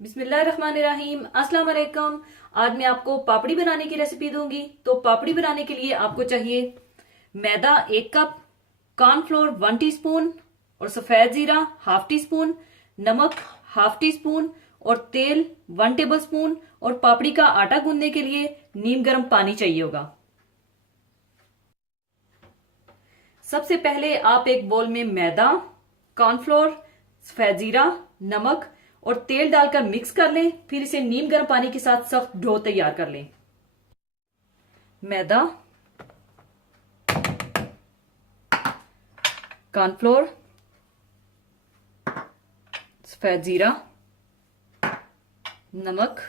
बिस्मिल्लाहिर्रहमानिर्रहीम। अस्सलाम वालेकुम। आज मैं आपको पापड़ी बनाने की रेसिपी दूंगी। तो पापड़ी बनाने के लिए आपको चाहिए मैदा 1 कप, कॉर्नफ्लोर 1 टीस्पून और सफेद जीरा 1/2 टीस्पून, नमक 1/2 टीस्पून और तेल 1 टेबल स्पून और पापड़ी का आटा गूंदने के लिए नीम गर्म पानी चाहिए होगा। सबसे पहले आप एक बोल में मैदा, कॉर्नफ्लोर, सफेद जीरा, नमक और तेल डालकर मिक्स कर लें। फिर इसे नीम गर्म पानी के साथ सख्त डो तैयार कर लें। मैदा, कॉर्नफ्लोर, सफेद जीरा, नमक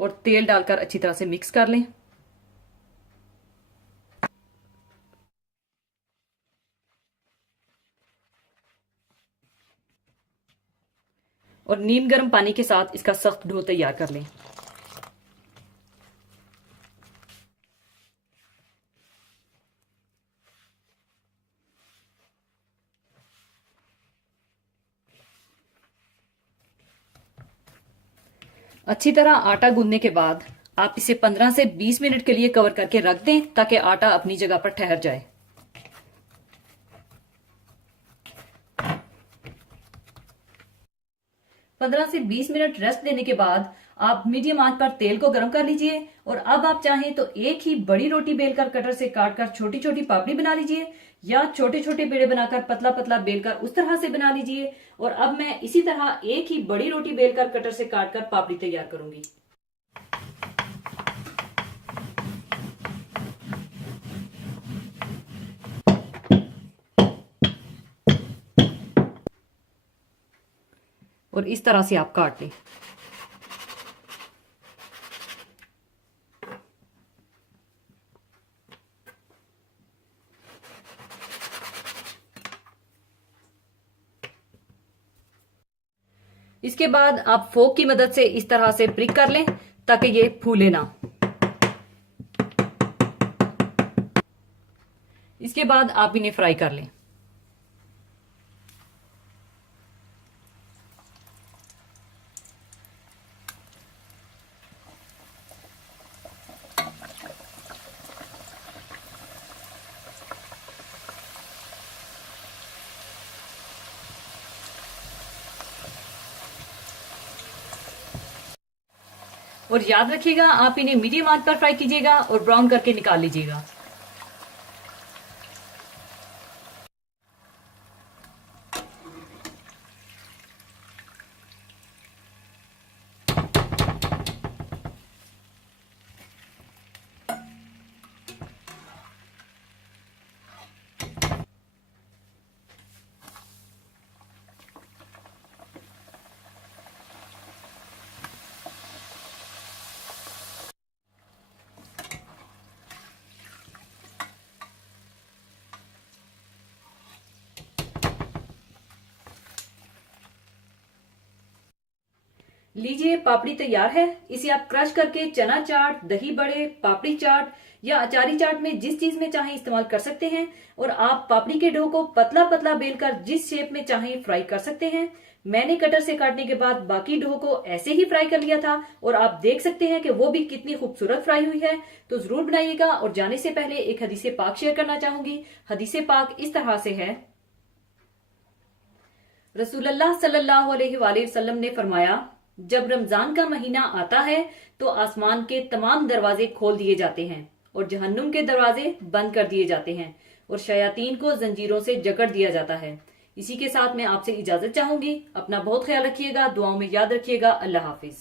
और तेल डालकर अच्छी तरह से मिक्स कर लें। और नीम गर्म पानी के साथ इसका सख्त डो तैयार कर लें। अच्छी तरह आटा गूंदने के बाद आप इसे 15 से 20 मिनट के लिए कवर करके रख दें ताकि आटा अपनी जगह पर ठहर जाए। पंद्रह से 20 मिनट रेस्ट देने के बाद आप मीडियम आंच पर तेल को गर्म कर लीजिए। और अब आप चाहें तो एक ही बड़ी रोटी बेलकर कटर से काटकर छोटी छोटी पापड़ी बना लीजिए, या छोटे छोटे पेड़े बनाकर पतला पतला बेलकर उस तरह से बना लीजिए। और अब मैं इसी तरह एक ही बड़ी रोटी बेलकर कटर से काटकर पापड़ी तैयार करूंगी। और इस तरह से आप काट लें। इसके बाद आप फोक की मदद से इस तरह से प्रिक कर लें ताकि ये फूले ना। इसके बाद आप इन्हें फ्राई कर लें। और याद रखिएगा आप इन्हें मीडियम आंच पर फ्राई कीजिएगा और ब्राउन करके निकाल लीजिएगा। लीजिए पापड़ी तैयार है। इसे आप क्रश करके चना चाट, दही बड़े, पापड़ी चाट या अचारी चाट में जिस चीज में चाहें इस्तेमाल कर सकते हैं। और आप पापड़ी के डो को पतला पतला बेलकर जिस शेप में चाहें फ्राई कर सकते हैं। मैंने कटर से काटने के बाद बाकी डो को ऐसे ही फ्राई कर लिया था और आप देख सकते हैं कि वो भी कितनी खूबसूरत फ्राई हुई है। तो जरूर बनाइएगा। और जाने से पहले एक हदीसे पाक शेयर करना चाहूंगी। हदीसे पाक इस तरह से है, रसूलुल्लाह सल्लल्लाहु अलैहि वसल्लम ने फरमाया, जब रमजान का महीना आता है तो आसमान के तमाम दरवाजे खोल दिए जाते हैं और जहन्नुम के दरवाजे बंद कर दिए जाते हैं और शयातीन को जंजीरों से जकड़ दिया जाता है। इसी के साथ मैं आपसे इजाजत चाहूंगी। अपना बहुत ख्याल रखिएगा, दुआओं में याद रखिएगा। अल्लाह हाफिज।